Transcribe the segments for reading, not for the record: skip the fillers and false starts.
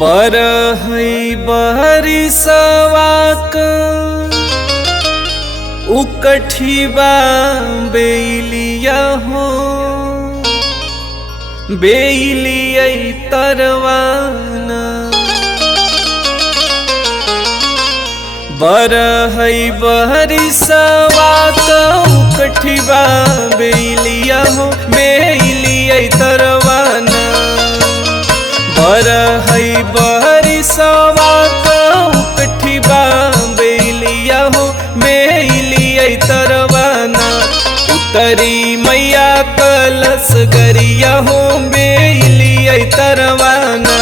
बरहई बहरिसवाक उकठिबा बेलिया हो बेलिया तरवाना। बरहई बहरिसवाक उकठिबा बेलिया हो बेलिया तरवाना। बरहई बहरिसवाक उकठिबा बेलिया हो बेलिया तरवाना। उतरी मैया कलश गरिया हो बेलिया तरवाना।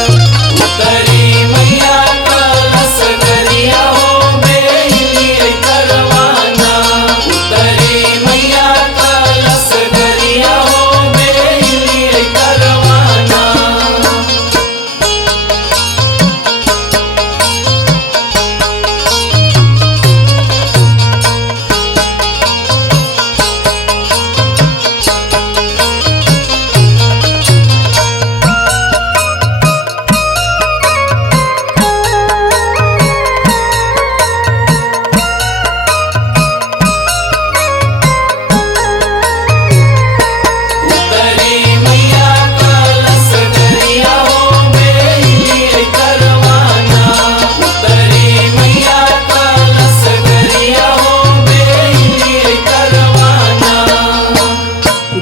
उतरी मैया कलश गरिया हो बेलिया तरवाना। उतरी मैया कलश गरिया हो बेलिया तरवाना।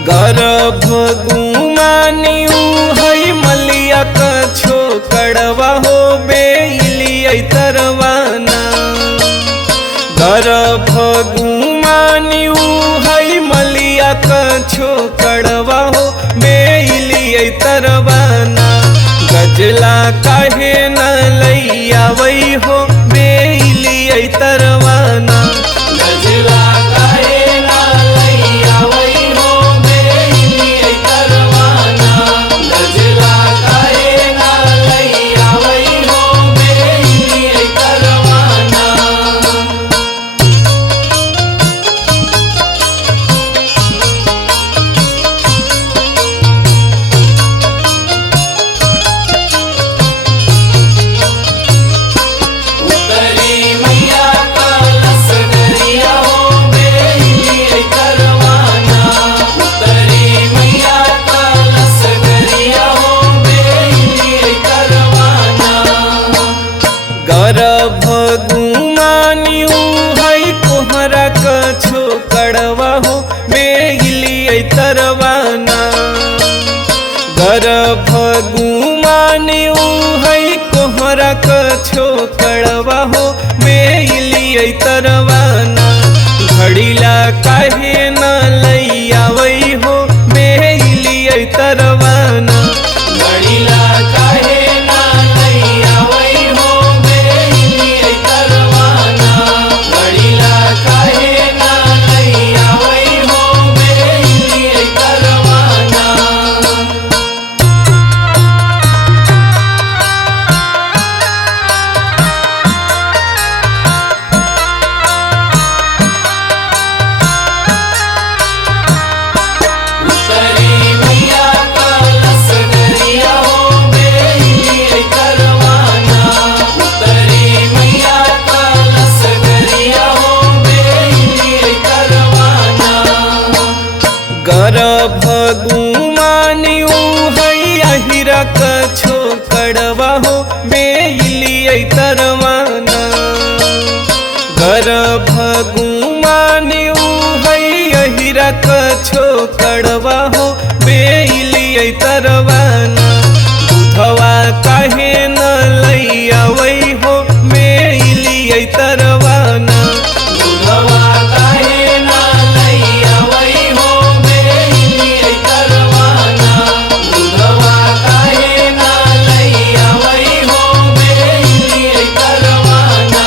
गर्भ गुमानी हई मलिया कछो कड़वा हो बेलिया तरवाना। गर्भ गुमानी हई मलिया कछो कड़वा हो बेलिया तरवाना। गजला काहे न लैया वही हो बेलिया तरवाना। गजला काहे न लैया वही हो बेलिया तरवाना। गजला काहे न लैया वही हो बेलिया तरवाना। उतरी मैया कलश गरिया हो बेलिया तरवाना। उतरी मैया कलश गरिया हो बेलिया तरवाना। गर्भ गुमानी हई कोहरा कछो कड़वा हो बेलिया तरवाना। गर्भ गुमानी हई कोहरा कछो कड़वा हो बेलिया तरवाना। घड़ीला काहे न लैया वही हो बेलिया तरवाना। घड़ीला काहे न लैया वही हो बेलिया तरवाना। घड़ीला काहे न लैया वही हो बेलिया तरवाना। उतरी मैया कलश गरिया हो बेलिया तरवाना। उतरी मैया कलश गरिया हो बेलिया तरवाना। गर्भ गुमानी हई अहिरा कछो कड़वा हो बेलिया तरवाना। गर्भ गुमानी हई अहिरा कछो कड़वा हो बेलिया तरवाना। दूधवा काहे न लैया वही हो बेलिया तरवाना। दूधवा काहे न लैया वही हो बेलिया तरवाना। दूधवा काहे न लैया वही हो बेलिया तरवाना।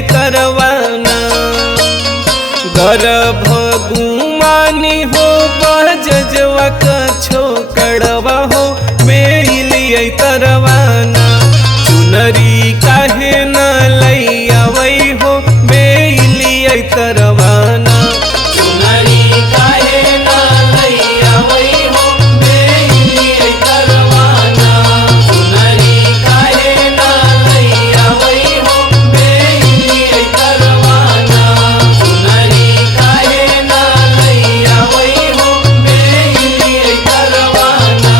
तरवाना गर्भ गुमानी हो बजजवा कछो कड़वा हो बेलिए तरवाना चुनरी काहे न लैयावई हो बेलिए तरवाना चुनरी काहे ना लैयावई हो बेलिए तरवाना चुनरी काहे ना लैयावई हो बेलिए तरवाना चुनरी काहे ना लैयावई हो बेलिए तरवाना।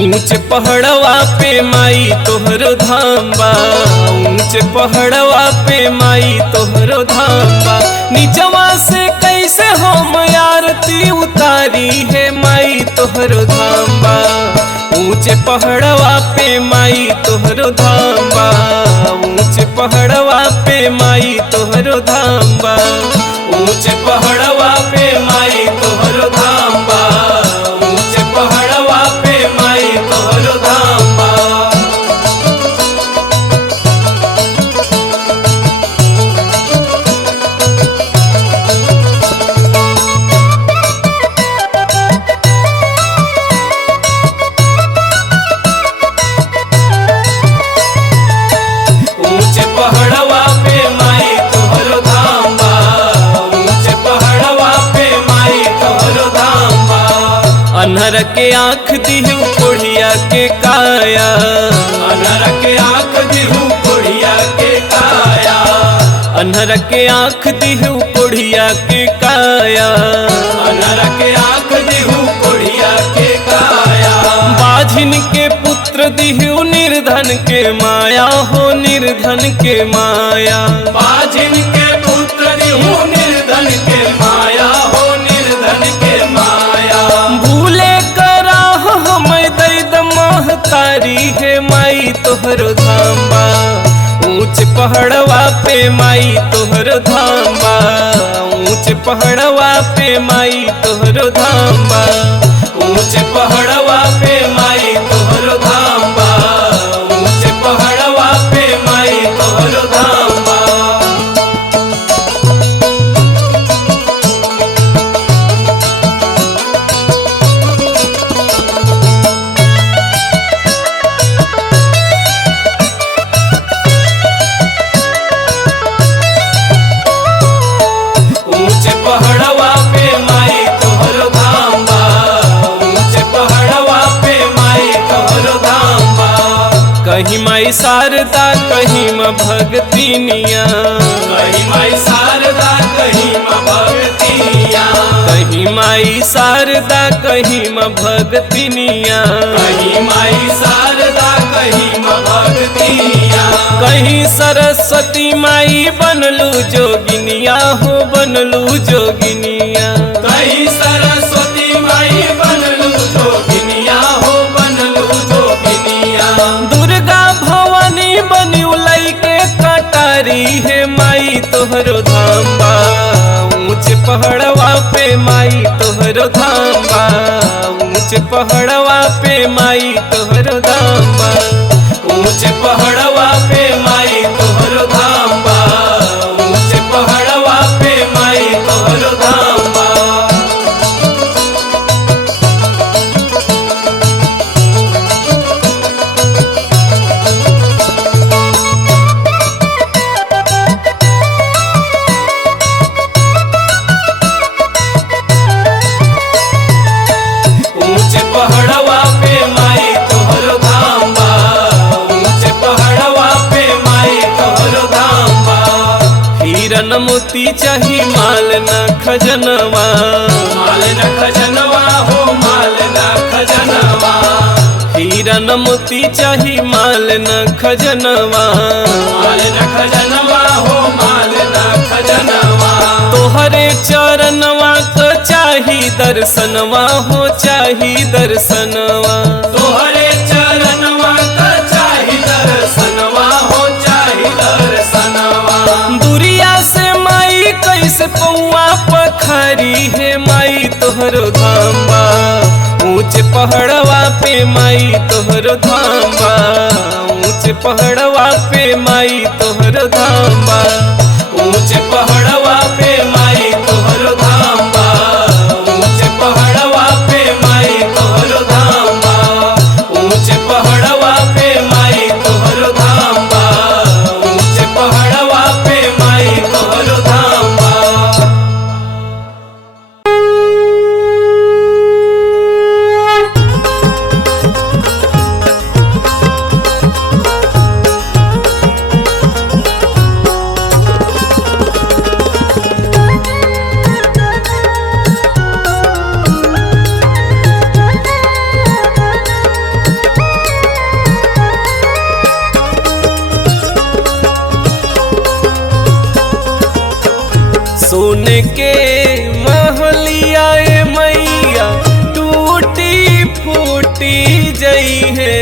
ऊंच पहाड़वा पे माई तोहरो धाम बा ऊंच पहाड़वा पे माई तोहरो धाम बा नीचवा से कैसे हम आरती उतारी है माई तोहरो धाम बा ऊंच पहाड़वा पे माई तोहरो धाम बा ऊंच पहाड़वा पे माई तोहरो धाम बा ऊंच पहाड़वा पे माई तोहरो धाम बा ऊंच पहाड़वा पे माई तोहरो धाम बा। ऊंच पहाड़वा पे माई तोहरो धाम बा ऊंच पहाड़वा पे माई तोहरो धाम बा। अनहर के आँख दिहु कोढ़िया के काया अनहर के आँख दिहु कोढ़िया के काया अनहर के आँख दिहु कोढ़िया के काया अनहर के आँख दिहु कोढ़िया के काया बाझिन के पुत्र दिहु निर्धन के माया हो निर्धन के माया बाझिन के पुत्र दिहु निर्धन के माया हो निर्धन के माया भूले करा हम दैद महतारी है माई तोहरो धाम बा ऊंच पहाड़वा पे माई तोहरो धाम बा ऊंच पहाड़वा पे माई तोहरो धाम बा ऊंच पहाड़वा पे माई तोहरो धाम बा ऊंच पहाड़वा पे माई तोहरो धाम बा। ऊंच पहाड़वा पे माई तोहरो धाम बा ऊंच पहाड़वा पे माई तोहरो धाम बा। कहीं माई शारदा कहीं माँ भगतिनिया कहीं माई शारदा कहीं माँ भगतिनिया कहीं माई शारदा कहीं माँ भगतिनिया कहीं माई शारदा कहीं माँ भगतिनिया कहीं सरस्वती माई बनलू जोगिनिया हो बनलू जोगिनिया कहीं सरस्वती माई बनलू जोगिनिया हो बनलू जोगिनिया दुर्गा भवानी बनी उलई के कटारी है माई तोहरो धाम बा ऊंच पहाड़वा पे माई तोहरो धाम बा ऊंच पहाड़वा पे माई तोहरो धाम बा ऊंच पहाड़वा पे माई तोहरो धाम बा ऊंच पहाड़वा पे माई तोहरो धाम बा। ऊंच पहाड़वा पे माई तोहरो धाम बा ऊंच पहाड़वा पे माई तोहरो धाम बा। हीरन मोती चाही माल न खजनवा माल न खजनवा हो माल न खजनवा हीरन मोती चाही माल न खजनवा माल न खजनवा हो दर्शनवा हो चाही दर्शनवा, तोहरे चरणवा का चाही दर्शनवा हो चाही दर्शनवा। दुरिया से माई कैसे पौआ पखरी है माई तोहरो धाम बा, ऊंचे पहाड़वा पे माई तोहरो धाम बा, ऊंचे पहाड़वा पे माई तोहरो धाम बा, ऊंचे पहाड़वा पे माई तोहरो धाम बा, ऊंचे पहाड़वा पे माई तोहरो धाम बा, ऊंचे पहाड़वा पे माई तोहरो धाम बा, ऊंचे पहाड़वा पे माई तोहरो धाम बा। सोने के महलिया ए मैया टूटी फूटी जई है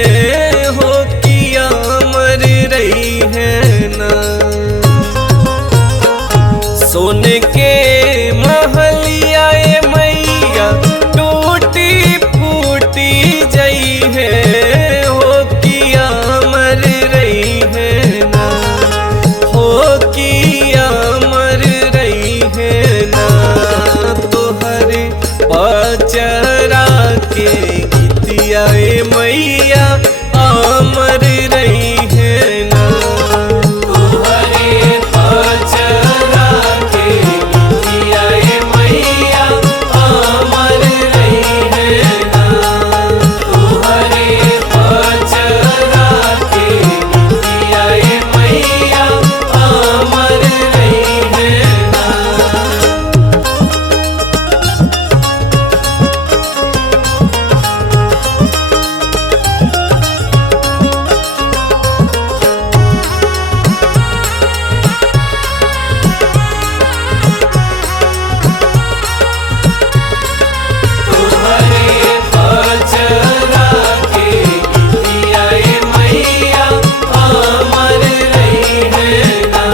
हो किया मर रही है ना। सोने के महलिया ए मैया टूटी फूटी जई है हो किया मर रही है ना, हो किया मर रही है ना। तोहरे पचरा के गीतिया ए मैया अमर रही है ना, तोहरे पचरा के गीतिया ए मैया अमर रही है ना, तोहरे पचरा के गीतिया ए मैया अमर रही है ना। तोहरे पचरा के गीतिया ए मैया अमर रही है ना,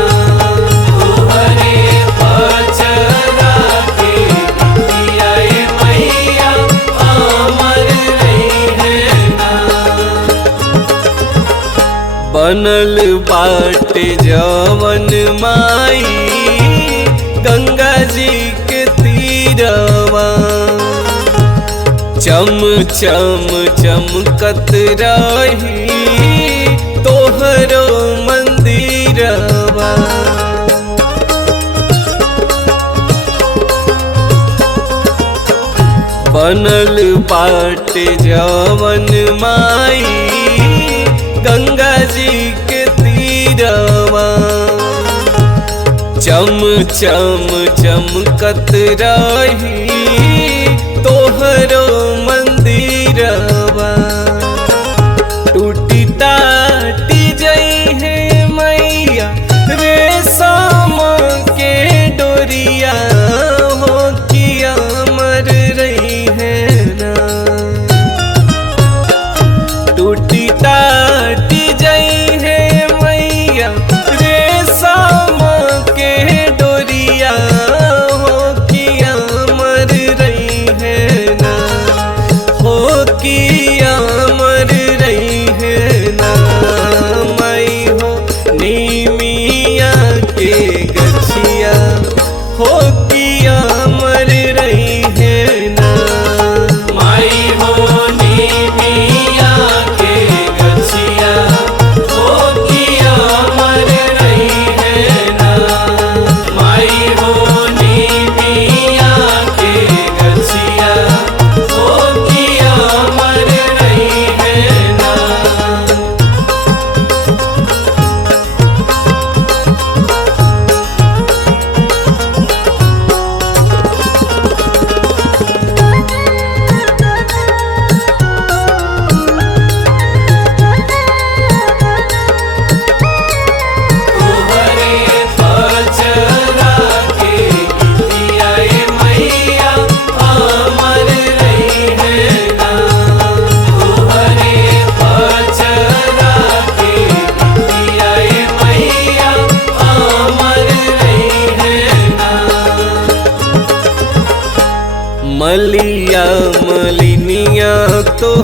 तोहरे पचरा के गीतिया ए मैया अमर रही है ना। बनल बाटे जवन माई गंगा जी के तीरवा, चम चम चमकत रही तोहरो मंदिरवा। बनल बाटे जवन माई गंगा जी के तीरवा, चम चम चमकत रही तोहरो मंदिरवा। टूटी टाटी जई है मैया रेशम के डोरिया हो किया मर रही है ना, टूटी टाटी जई है मैया रेशम के डोरिया हो किया मर रही है ना, हो किया मर रही है ना। मई हो नीमिया के गछिया हो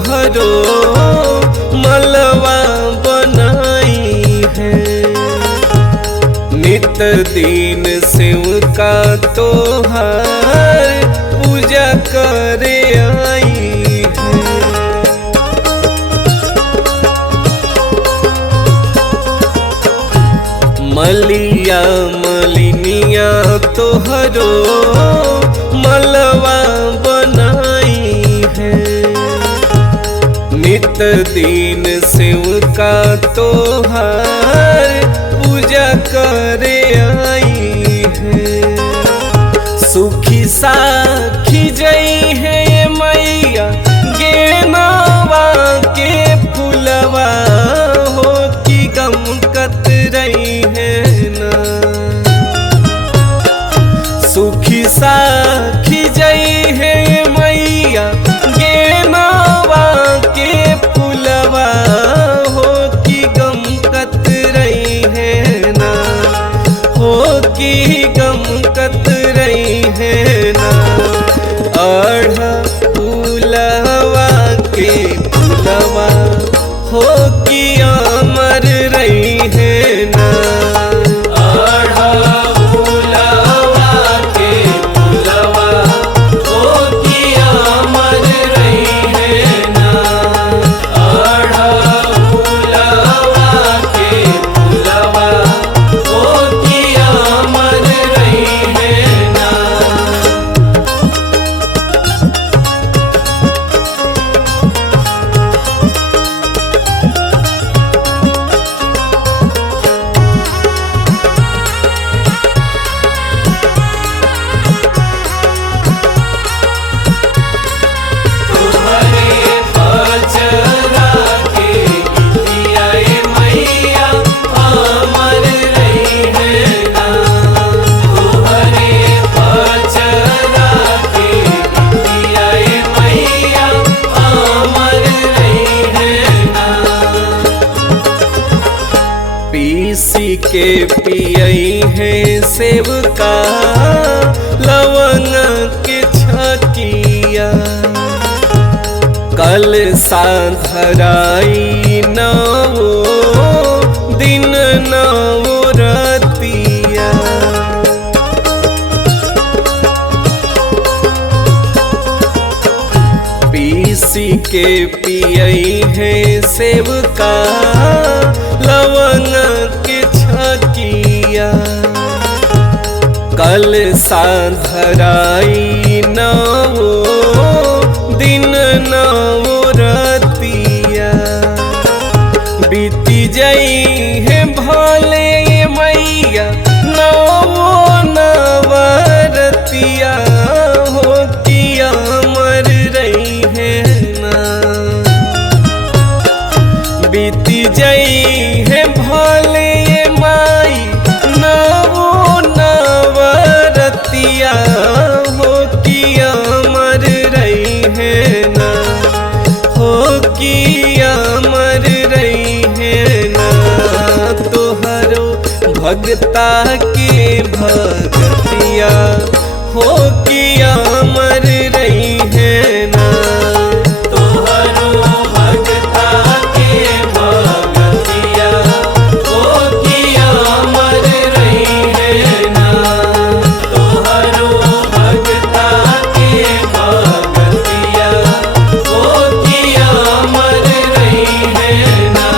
तोहरो मलवा बनाई है। नित दिन सेवका तोहार पूजा करे आई है। मलिया मलिनिया तोहरो मलवा बनाई है। नित दिन सेवका तोहार पूजा करे आई है। सुखी साखी जई है मैया गेनवा के फुलवा हो की गम कत रही है ना। सुखी साखी जई है मैया गेनवा के फुलवा हो की गम कत रही है ना। हो की गम कत रही है ना। आढ़ा फूलवा के फुलवा हो की अमर रही है ना। आढ़ा फूलवा के फुलवा हो की अमर रही है ना। आढ़ा फूलवा के फुलवा हो की अमर रही है ना। तुम्हारे पचरा के गीतिया मैया अमर रही है ना। तुम्हारे पचरा के गीतिया मैया अमर रही है ना। पीसी के पियई है सेवका लवंग के छकिया। कल साधराई नवो दिन नवो रतिया। पीसी के पियई है सेवका लवंग के छकिया। कल साधराई नवो दिन नवो रतिया। बीती जई है भले मैया नवो नवरतिया हो की अमर रही है ना। बीती जई है भले माई नवो नवरतिया हो की अमर रही है ना। हो की अमर रही है ना। तोहरो भगता के भगतिया हो की अमर रही है ना। तोहरो भगता के भगतिया हो की अमर रही है ना। तोहरो भगता के भगतिया हो की अमर रही है ना।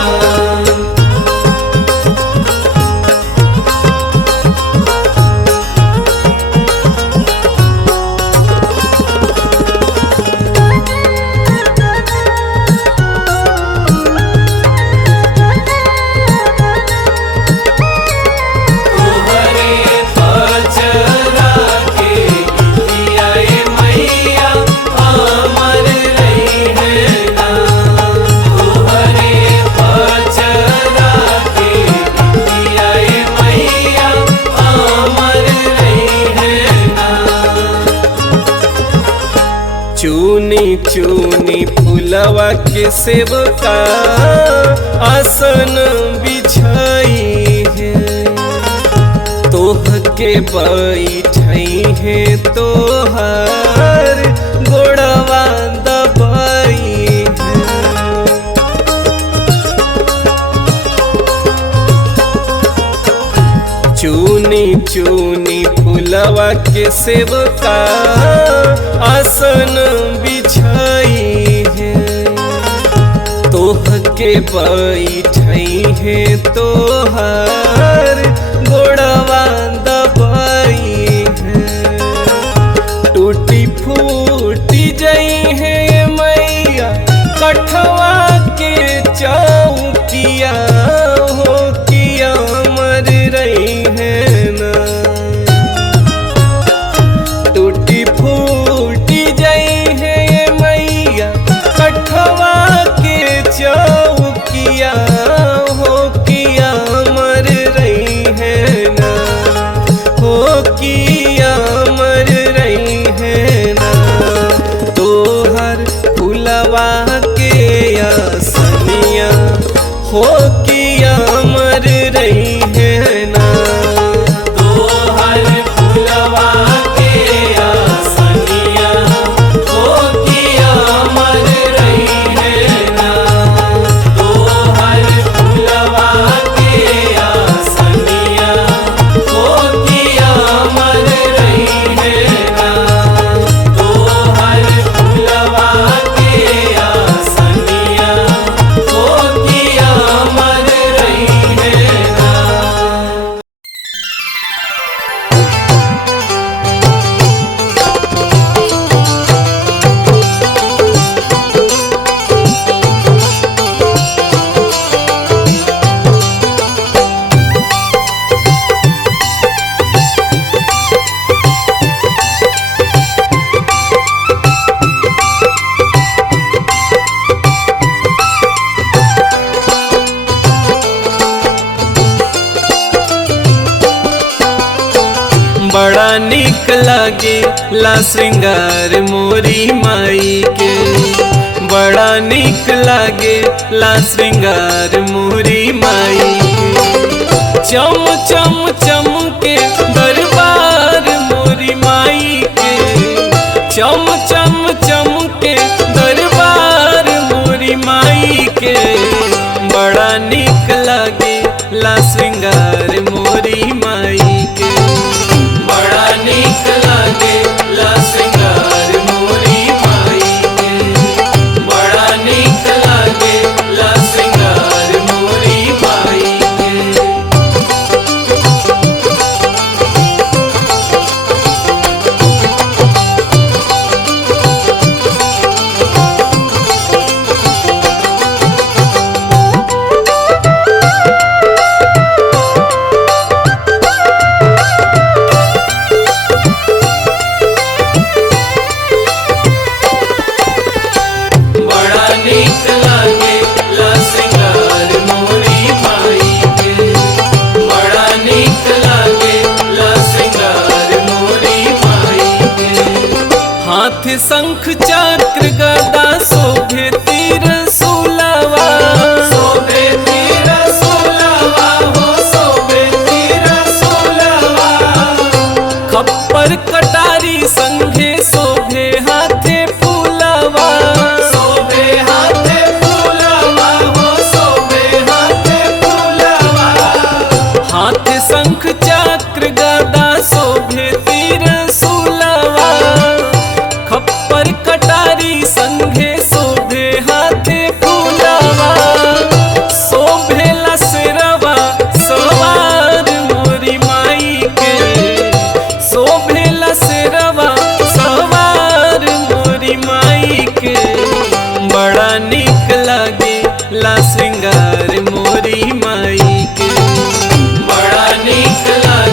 चूनी चूनी फुलवा के सेवका आसन बिछाई है, तोह के बैठई है तोहार गोड़वा दबाई है। चूनी चूनी फुलवा के सेवका आसन बिछाई है, तोह के बैठई है तोहर गोड़वा दबाई है। टूटी फूटी जई है मैया कठवा के चौकिया हो किया मर रही है ना। टूटी फूटी जई है मैया कठवा के चौकिया हो किया मर रही है ना, हो किया मर रही है ना। तोहर फुलवा के आसनिया हो किया मर रही है ना। तोहर फुलवा के आसनिया हो किया मर रही है ना। तोहर फुलवा के आसनिया हो किया मर रही है ना। तोहर फुलवा के आसनिया हो किया मर रही है ना। बड़ा निक लागे ला श्रृंगार मोरी माई के, बड़ा निक लागे ला श्रृंगार मोरी माई के। चम चम चम के दरबार मोरी माई के, चम चम चम के दरबार मोरी माई के। बड़ा निक लागे ला श्रृंगार मोरी माई के। बड़ा नीक लागे ला श्रृंगार मोरी माई के। बड़ा नीक लागे ला श्रृंगार मोरी माई के। बड़ा नीक लागे ला श्रृंगार मोरी माई के। बड़ा नीक लागे ला श्रृंगार मोरी माई के। हाथ शंख चक्र गदा शोभे तीर सुलवा, शोभे तीर सुलवा हो शोभे तीर सुलवा। खप्पर कटारी संघे शोभे हाथे फूलवा। शोभे हाथे फूलवा हो शोभे हाथे फूलवा। हाथ शंख चक्र गदा शोभे तीर सुलवा। खप्पर कटारी संघे शोभे हाथे फूलवा। शोभे लसरवा सवार मोरी माई के, शोभे लसरवा सवार मोरी माई के। बड़ा निक लागे ला श्रृंगार मोरी माई के। बड़ा नीक लागे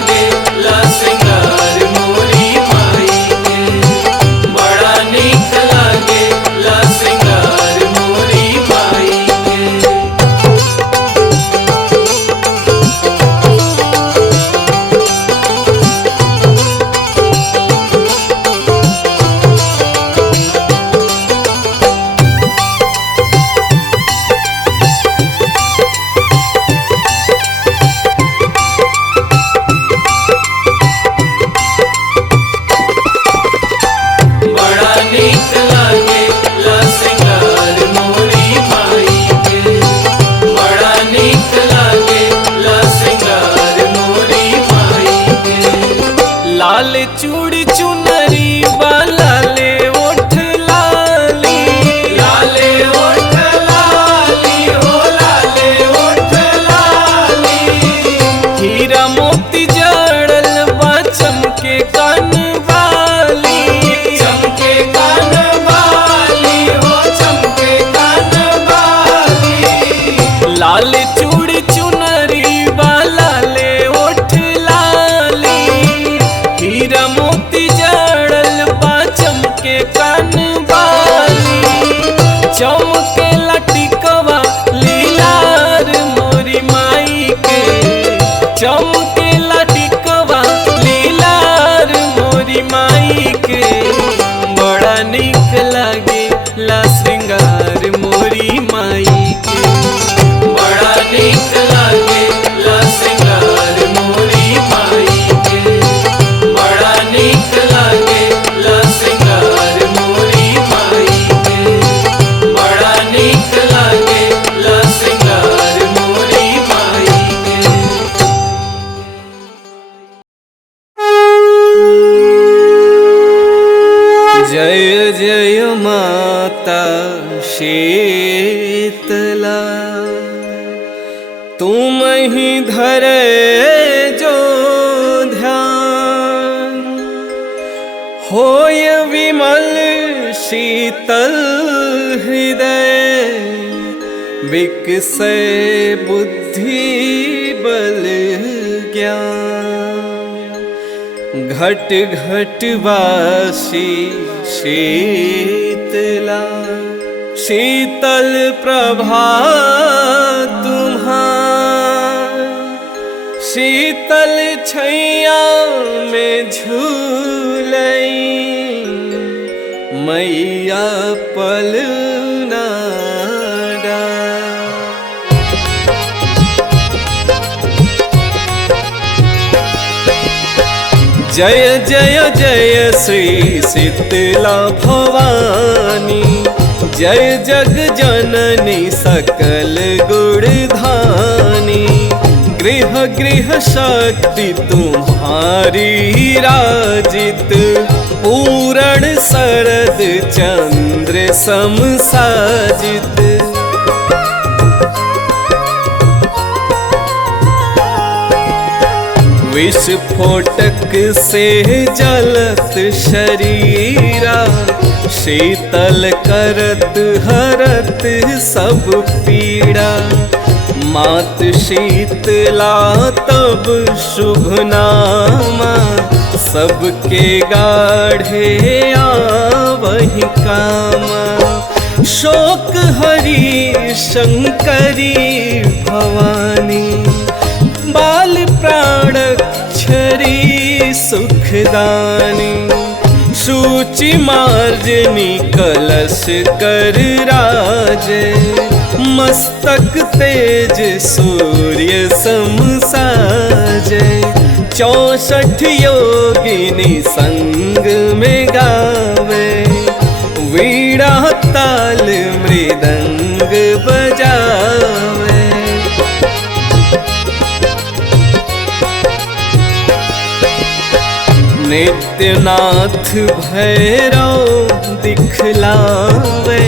लाल चूड़ी चुनरी वाला ले ओठ लाली, लाले ओठ लाली हो लाले ओठ लाली, हीरा मोती जड़ल बा चमके कान वाली, चमके कान वाली हो चमके कान वाली, लाल चूड़ी चुनरी वाला ले ओठ लाली, हीरा मोती जड़ल बा चमके कान वाली, चमके लटिकवा लीलार मोरी माई के, चमके लटिकवा लीलार मोरी माई के, बड़ा निक लागे ला श्रृंगार मोरी माई के, बड़ा नीक लागे ला श्रृंगार मोरी माई के, बड़ा नीक लागे ला श्रृंगार मोरी माई के, बड़ा नीक लागे ला श्रृंगार मोरी माई के। जय जय माता शीतला, तुम ही धरे जो ध्यान, होय विमल शीतल हृदय, विकसै बुद्धि बल ज्ञान, घट घट वासी शीतला, शीतल प्रभा तुम्हार, शीतल छैया में झूलई, मैया पलना डार। जय जय जय श्री शीतला भवानी, जय जग जननी सकल गुणधानी, गृह गृह शक्ति तुम्हारी राजित, पूरण शरद चंद्र सम साजित, विस्फोटक से जलत शरीरा, शीतल करत हरत सब पीड़ा, मात शीतला तब शुभ नामा, सबके गाढ़े आवहि कामा, शोक हरि शंकरी भवानी, बाल प्राणक्षरी सुखदानी, सूचि मार्जनी कलश कर राजे, मस्तक तेज सूर्य सम साजे, 64 योगिनी संग में गावे, वीणा ताल मृदंग बजावे, नित्यनाथ भैरव दिखलावे,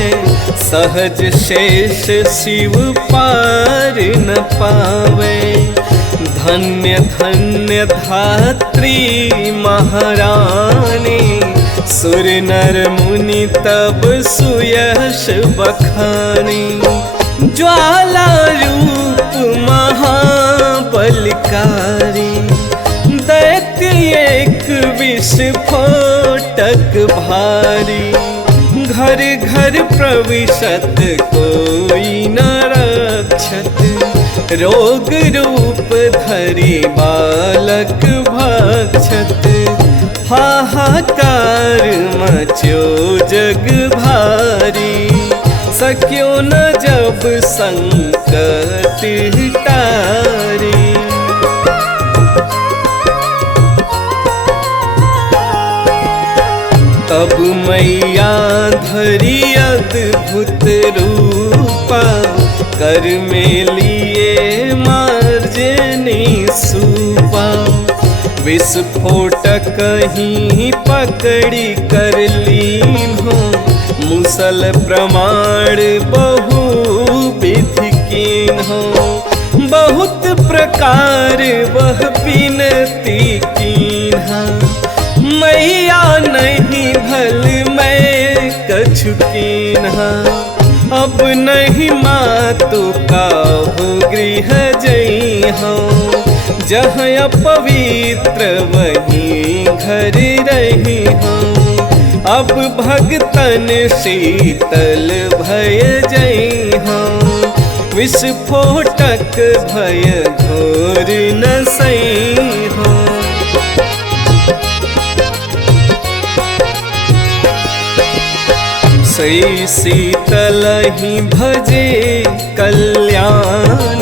सहज शेष शिव पार न पावे, धन्य धन्य धात्री महारानी, सुर नर मुनि तब सुयश बखानी, ज्वाला रूप महाबलकारी, दैत्य एक विस्फोटक भारी, घर घर प्रविशत कोई न रक्षत, रोग रूप धरि बालक भक्षत, हाहाकार मचो जग भारी, सक्यो न जब संकट टारी, तब मैया धरी अद्भुत रूपा, कर में लिए मार्जनी सूपा, विस्फोटक ही पकड़ी कर लीन हो, मुसल प्रमाण बहु विधि कीन हो। बहुत प्रकार वह बिनती कीन्हा, मैया नहीं भल मैं कछु कीन्हा। अब नहीं मातु काहू गृह जइहो, जहाँ अपवित्र वहीं घर रही हो। अब भगतन शीतल भय जइहो, विस्फोटक भय घोर न सइहो। सई शीतल ही भजे कल्याण,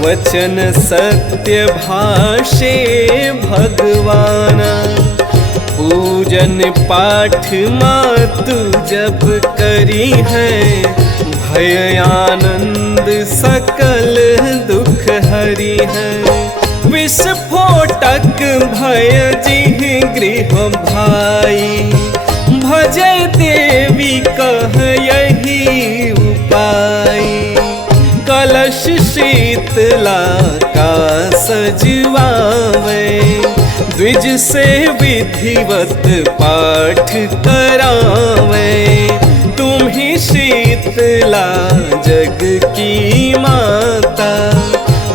वचन सत्य भाषे भगवान। पूजन पाठ मातु जब करी है, भय आनंद सकल दुख हरि है। विस्फोटक भय जिहि गृह भाई, भजय देवी कह यही उपाय। कलश शीतला का सजवावे, द्विज से विधिवत पाठ करावे। तुम ही शीतला जग की माता,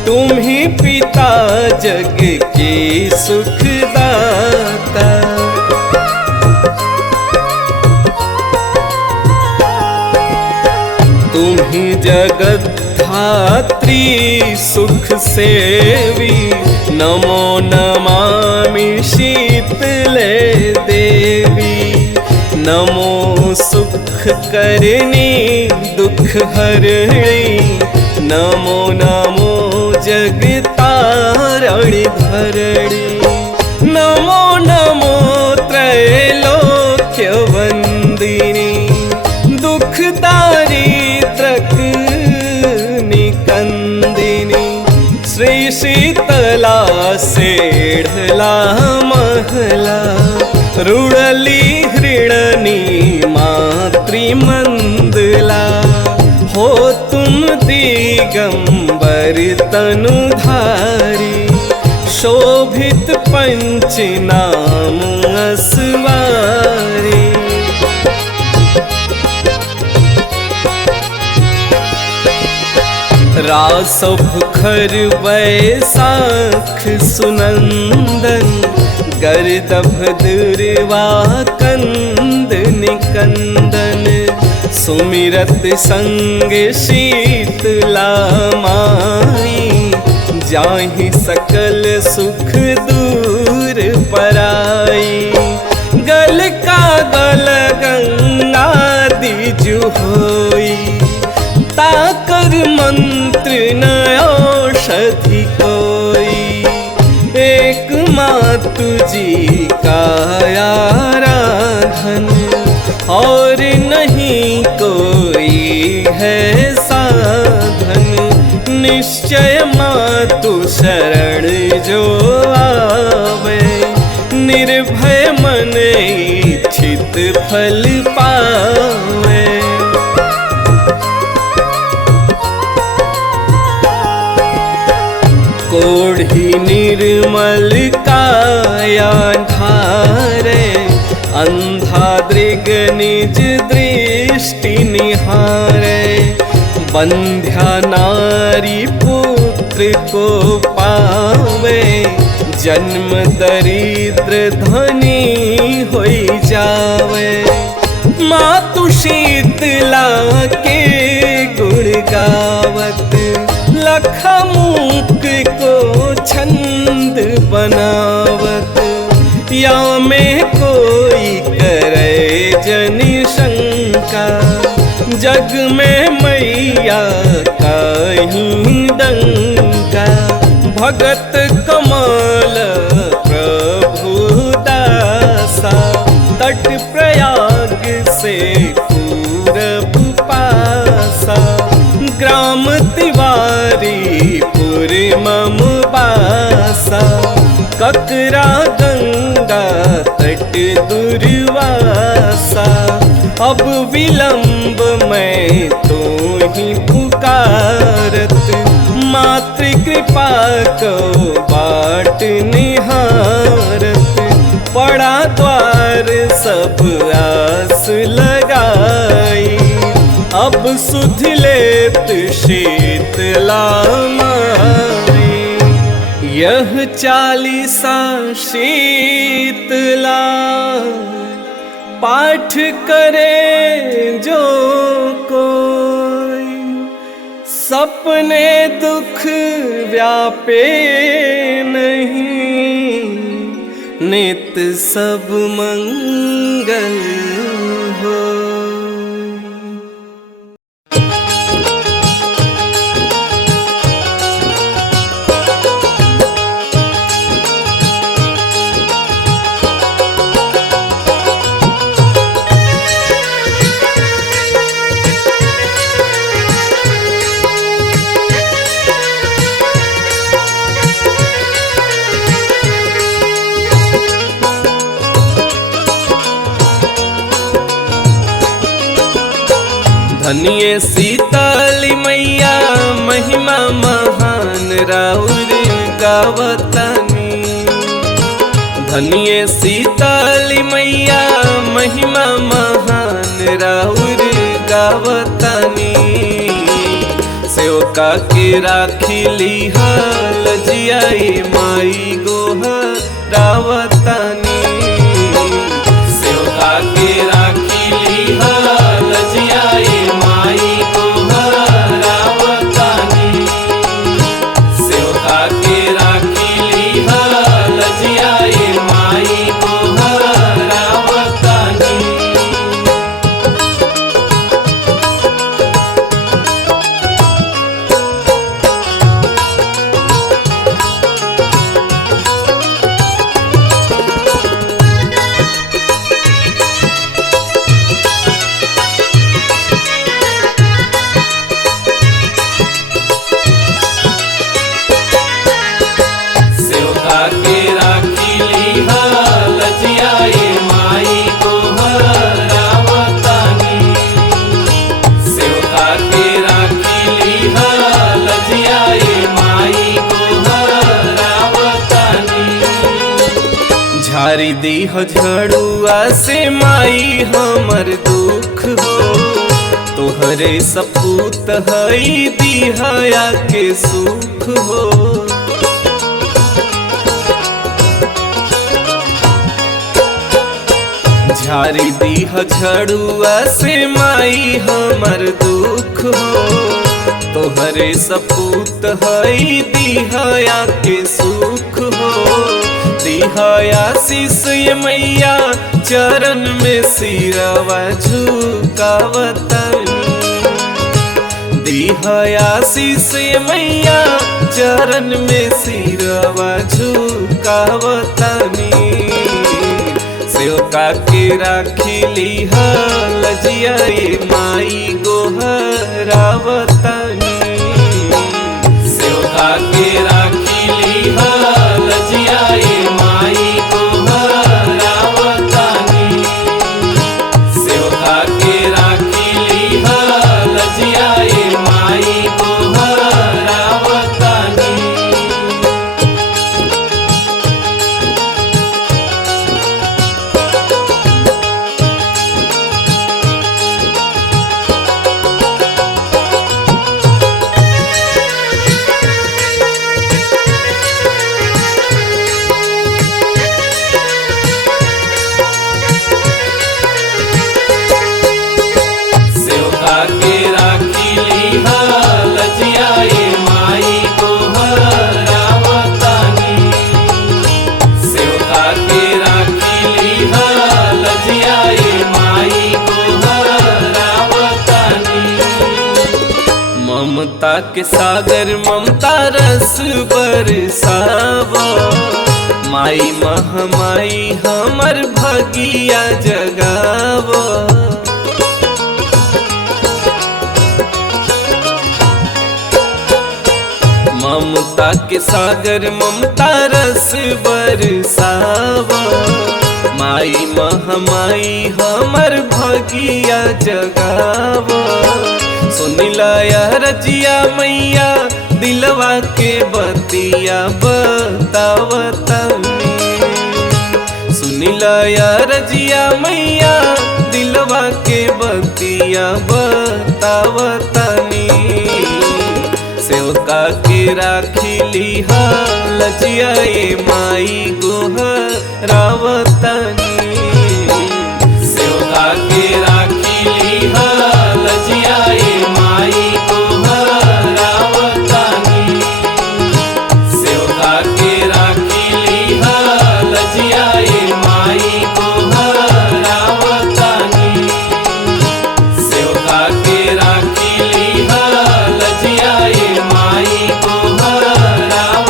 तुम ही पिता जग के सुखदाता। तुम ही जगत धात्री सुख सेवी, नमो नमामि शीतले देवी। नमो सुख करनी दुख हरणी, नमो नमो जगतारणी भरणी। नमो नमो त्रैलोक्य वंदिनी, दुख दारिद्रक निकंदिनी। श्री शीतला सेढ़ला महला, रुड़ली हृणनी मातृमंदला। हो तुम दिगंबर तनुधारी, शोभित पंच नाम असवारी। रासभुखर वैसाख सुनंदन, गर्दभ दुर्वा कंद निकंदन। सुमिरत संग शीतला माई, जाहि सकल सुख दूर पराई। गल का गल गंगा दिजु होई, ताकर मंत्र न औषधि कोई। एक मातु जी का आराधन, और नहीं कोई है साधन। निश्चय मातु शरण जो आवे, निर्भय मन इच्छित फल पावे। कोढ़ी निर्मल काया धारे, अंधा दृग निज दृष्टि निहारे। बंध्या नारी पुत्र को पावे, जन्म दरिद्र धनी होई जावे। मातु शीतला के गुण गावत, लख मूक को छंद बनावत। या में कोई करे जनि शंका, जग में मैया कहीं डंका। भगत कमल प्रभु दासा, तट प्रयाग से पूरब पासा। ग्राम तिवारी पुर मम बासा, सकरा गंगा तट दुर्वासा, अब विलंब मैं तो ही पुकारत, मातृ कृपा को बाट निहारत, पड़ा द्वार सब आस लगाई, अब सुध लेत शीतला माई, यह चालीसा शीतला पाठ करे जो कोई, सपने दुख व्यापे नहीं, नित सब मंगल हो। धन्य शीतली मैया महिमा महान राउर गावतानी, धन्य शीतली मैया महिमा महान राउर गावतानी, सेवका के राखी लिहाल जियाई माई गोहरावतानी, सेवका के राखी लिहाल जियाई माई गोहरावतानी, सेवका के राखी लिहाल जियाई माई गोहरावतानी। झारी दीह झड़ुआ से माई हमर दुख हो, तोहरे सपूत हई दिहया के सुख हो, झारी दीह झड़ुआ से माई हमर दुख हो, तोहरे सपूत हई दिहया के सुख हो, दिहया शीश मैया चरण में सिरवा झुकावतानी, दिहया शीश मैया चरण में सिरवा झुकावतानी, सेवका के राखी लिहाल जियाई माई गोहरावतानी, सेवका के राखी लिहाल जियाई माई गोहरावतानी, सेवका के राखी लिहाल जियाई माई गोहरावतानी। ममता के सागर ममता रस बरसावा, माई महामाई हमर भगिया जगावा, ममता के सागर ममता रस बरसावा। माई महामाई हमर भगिया जगावा। सुनिला या रजिया मैया दिलवा के बतिया बतावतनी। सुनिला या रजिया मैया दिलवा के बतिया बतावतनी। सेवका के राखिली लजिया ये माई गोहरावतनी। सेवका के राखिली लजिया ये माई गोहरावतनी। सेवका के राखिली लजिया ये माई गोहरावतनी। सेवका के राखिली लजिया ये माई गोहरावतनी।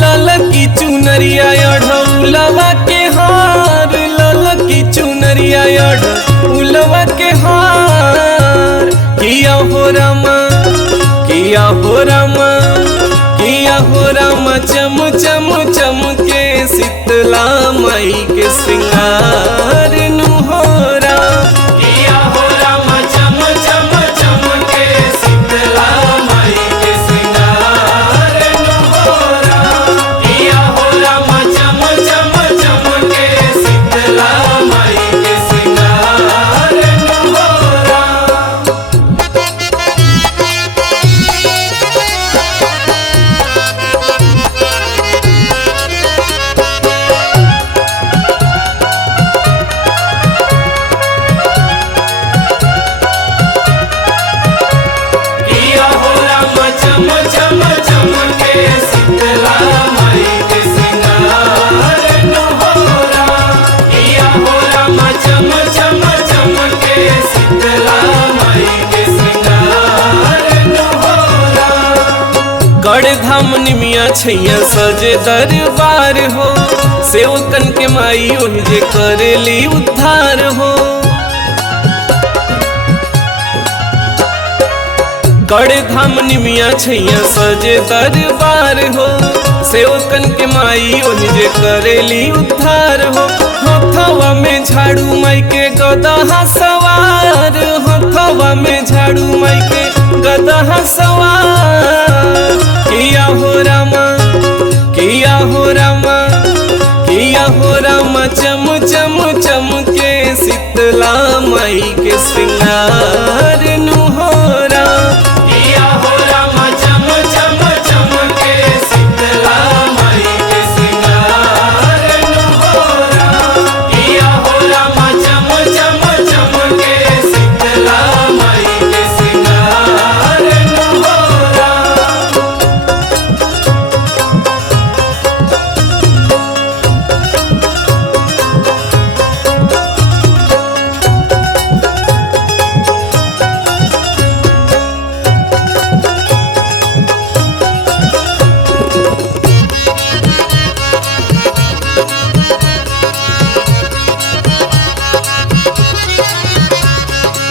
ललकी चुनरिया अढ़ौलवा के हार। ललकी चुनरिया अढ़ौलवा के हार। किया हो रामा किया हो रामा किया हो रामा चम चम चम के शीतला माई के श्रृंगार नुहोरा। किया हो रामा चम चम चम के शीतला माई के श्रृंगार नुहोरा। किया हो रामा चम चम चम के शीतला माई के श्रृंगार नुहोरा। किया हो रामा चम चम चम के शीतला माई के श्रृंगार नुहोरा। किया हो रामा चम चम चम के शीतला माई के श्रृंगार नुहोरा। गढ़ धाम निमिया छैया सजे दरबार हो। सेवकन के माई ओहि जे करेली उद्धार हो। गढ़ धाम निमिया छैया सजे दरबार हो। सेवकन के माई ओहि जे करेली उद्धार हो। हथवा में झाड़ू माई के गदहा सवार। हथवा में झाड़ू माई के गदहा सवार। किया हो रामा किया हो रामा किया हो रामा चम चम चम के शीतला माई के श्रृंगार नुहोरा। किया हो रामा चम चम चम के शीतला माई के श्रृंगार नुहोरा। किया हो रामा चम चम चम के शीतला माई के श्रृंगार नुहोरा।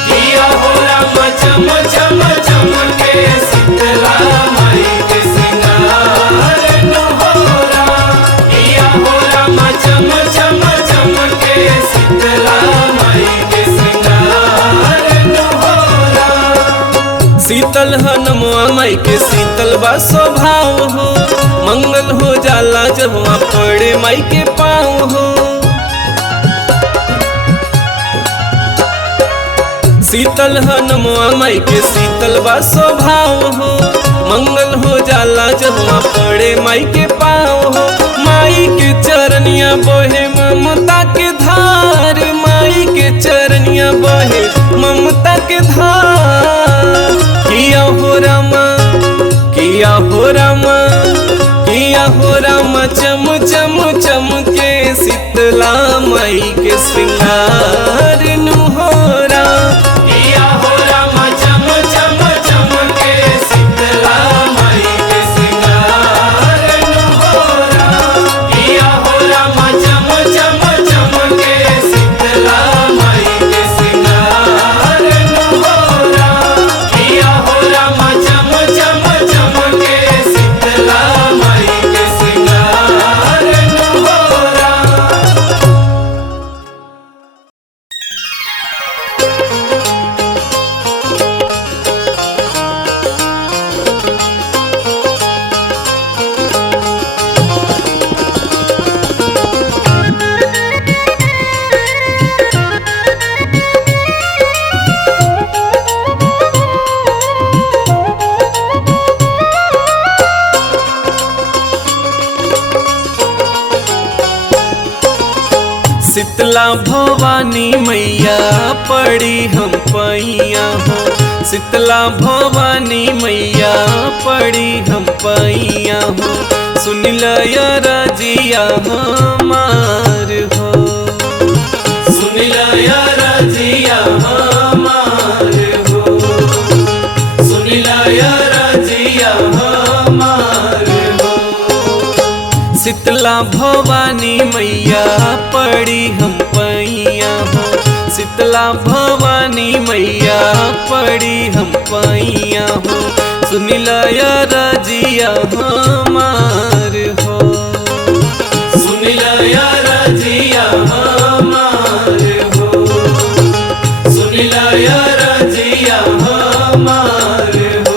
किया हो रामा चम चम चम के शीतला माई के श्रृंगार नुहोरा। किया हो रामा चम चम चम के शीतला माई के श्रृंगार नुहोरा। शीतल हनुमा माई के शीतल बा स्वभाव हो। मंगल हो जाला जब वहाँ पड़े माई के पाँव हो। शीतल हनुमा माई के शीतल बा स्वभाव हो। मंगल हो जाला जब वहाँ पड़े माई के पाँव हो। माई के चरनिया बहे ममता के धार। माई के चरनिया बहे ममता के धार। किया हो रामा किया हो रामा किया हो रामा चम चम चम के शीतला माई के श्रृंगार नुहोरा। किया शीतला भवानी मैया पड़ी हम पैया हो, शीतला भवानी मैया पड़ी हम पैया हो, सुन लया रजिया हमार हो, सुन लया रजिया हमार हो, सुन लया रजिया हमार हो। शीतला भवानी मैया पड़ी हम पैया हो, शीतला भवानी मैया पड़ी हम पैया हो, सुन लया रजिया हमार हो, सुन लया रजिया हमार हो, सुन लया रजिया हमार हो।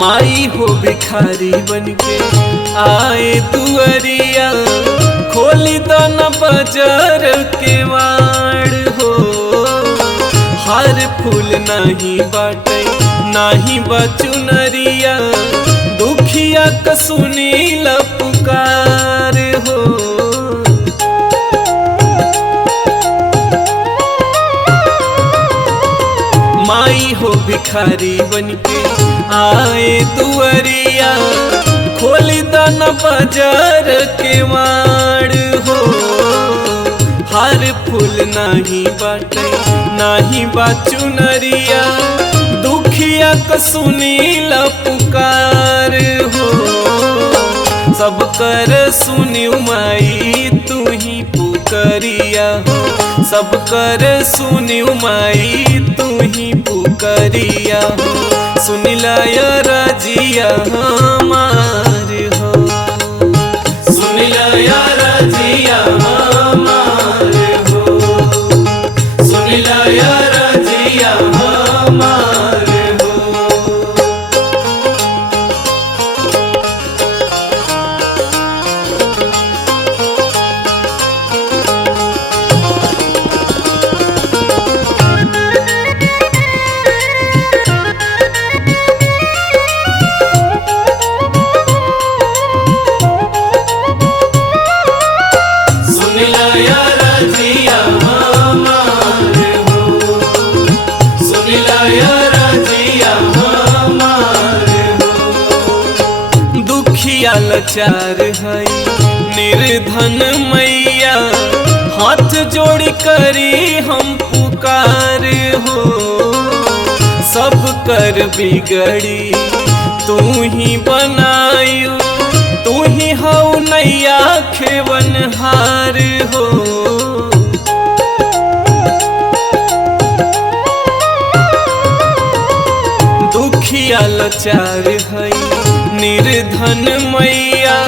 माई हो भिखारी बनके आए दुअरिया, खोली दो न बाजार के वाड़ हो, हर फूल नहीं बाटे नहीं बचुनरिया, दुखिया का सुनी ला पुकार हो। माई हो भिखारी बनके आए दुअरिया, खोली दाना बाजार के वाड़ हो, हर फूल नहीं बाटे नहीं बाचुनरिया, दुखिया का सुनी ला पुकार हो, सब कर सुनी माई तू ही पुकरिया हो, सब कर सुनी माई तू ही पुकरिया हो, सुन लया रजिया हमार हो, सुन लया रजिया हमार हो, सुन लया रजिया हमार हो। सुन लया रजिया हमार हो, सुन लया रजिया हमार हो। दुखिया लाचार है निर्धन मैया, हाथ जोड़ी करी हम पुकार हो, सब कर बिगड़ी तू ही बनायू, तू ही हऊ नैया खेवनहार हो। दुखिया लाचार है निर्धन मैया,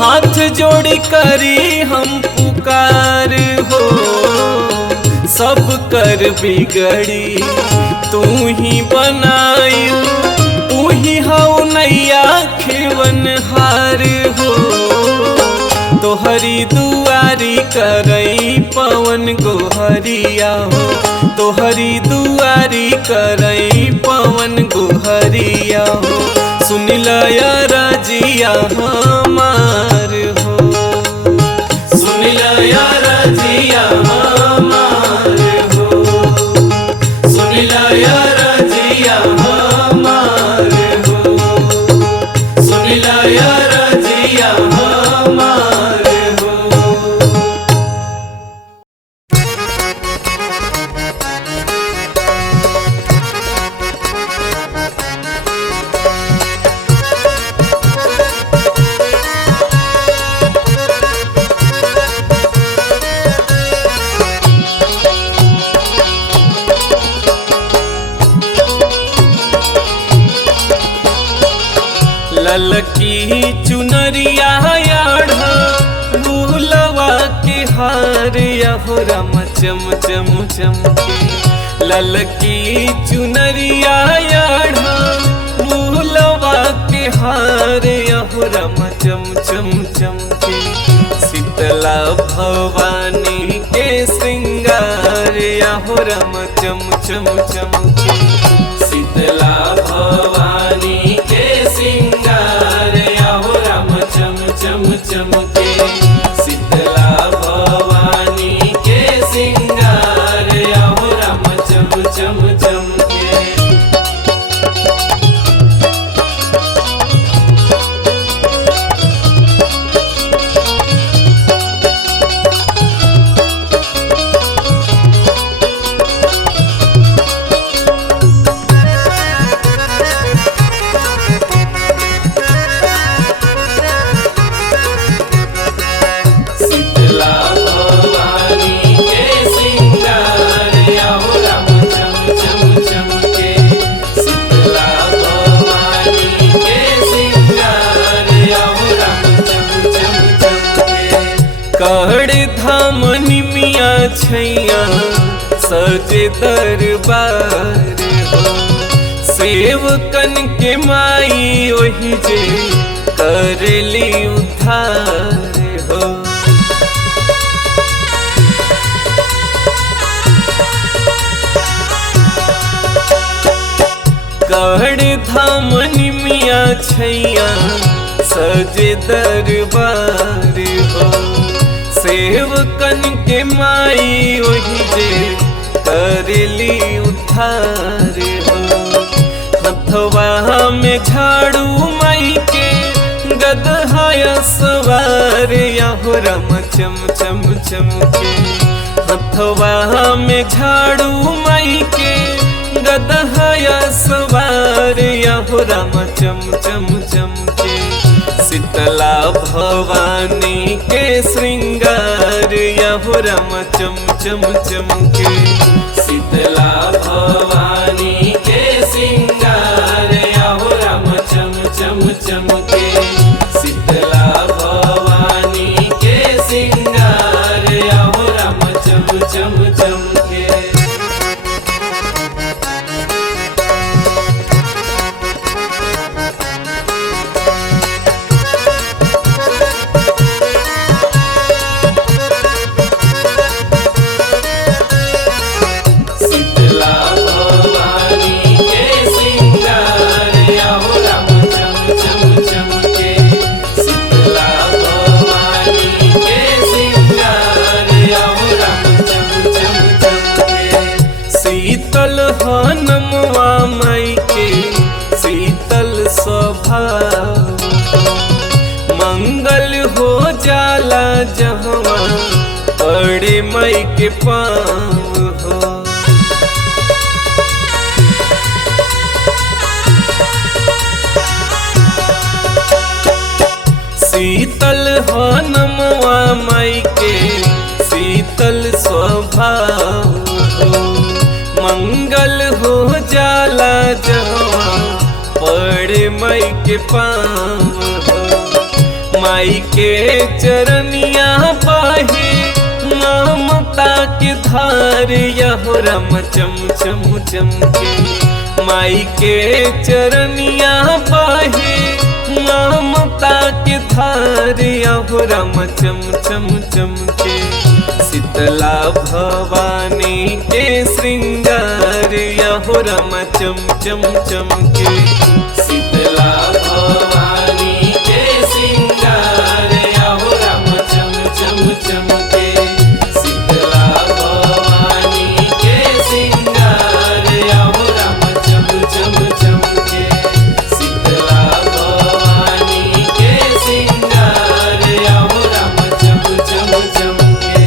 हाथ जोड़ी करी हम पुकार हो, सब कर बिगड़ी तू ही बनायू, तू ही हऊ नैया खेवनहार हो। तोहरी दुआरी करई पवन गोहरिया हो, तोहरी दुआरी करई पवन गोहरिया हो, सुन लया रजिया हमार हो, सुन लया रजिया हमार हो, सुन लया रजिया हमार हो, सुन लया रजिया हमार हो। ललकी चुनरिया आढ़ा भूलवा के हार यहो राम चम चम चमके ललकी चुनरिया याढ़ा भूलवा के हार यहो राम चम चम चमके शीतला भवानी के श्रृंगार यहो राम चम चम चमके शीतला भवानी के श्रृंगार यहो राम चम चम चमके शीतला भवानी के श्रृंगार यहो राम चम चम चमके कड़ धाम निमिया छैया सजे दरबार हो सेवकन के माई वही जे करली उद्धार हो कड़ धाम निमिया छैया सजे दरबार हो सेवकन के माई वही जे करली उद्धार हो हथवा में झाड़ू माई के गदहाय सवार यहो राम चम चम चमके हथवा में झाड़ू माई के गदहाय सवार यहो राम चम चम चमके शीतला भवानी के श्रृंगार यहो राम चम चम चमके शीतला भवानी के श्रृंगार यहो राम चम चम चमके शीतला भवानी के श्रृंगार यहो राम चम चम चमके शीतल हनुमा माई के शीतल स्वभाव मंगल हो जाला जहवा पड़े माई के पाँव हो शीतल हनुमा माई के शीतल स्वभाव हो मंगल हो जाला जहवा पड़े माई के पाँव हो माई के चरनिया पाहे ममता के धार यहो राम चम चम चमके माई के चरनिया पाहे ममता के धार यहो राम चम चम चमके शीतला भवानी के श्रृंगार यहो राम चम चम चमके शीतला भवानी के श्रृंगार यहो राम चम चम चमके शीतला भवानी के श्रृंगार यहो राम चम चम चमके शीतला भवानी के श्रृंगार यहो राम चम चम चमके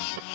नमः।